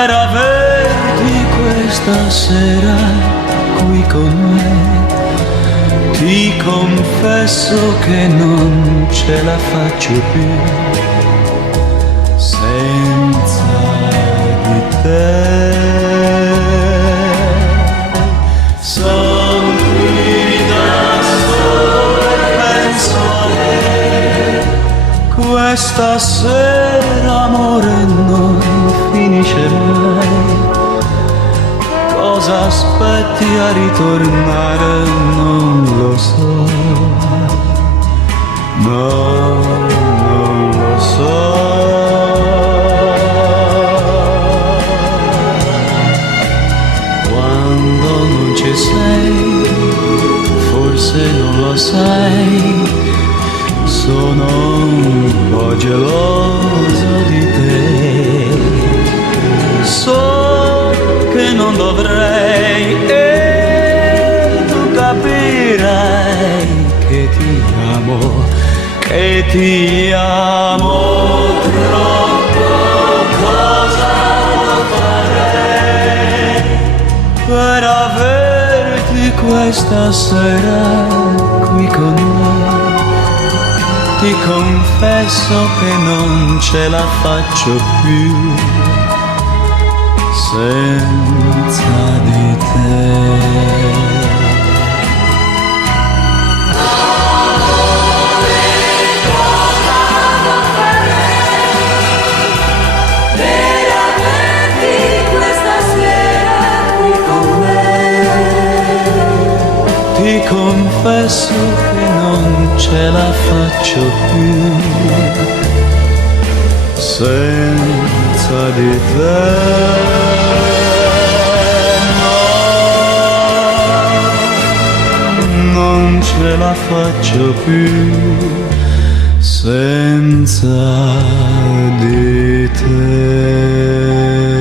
per averti questa sera qui con me. Ti confesso che non ce la faccio più senza di te. Son qui da solo e penso a te. Questa sera amore non finisce mai. Cosa aspetti a ritornare? Non lo so. No, non lo so. Quando non ci sei, forse non lo sai, sono un po' geloso di te. So che non dovrei e tu capirai che ti amo troppo. Cosa farei per averti questa sera qui con me? Ti confesso che non ce la faccio più senza di te. Amore, cosa non farei per averti questa sera qui con me? Ti confesso che non ce la faccio più senza di te. Non ce la faccio più senza di te.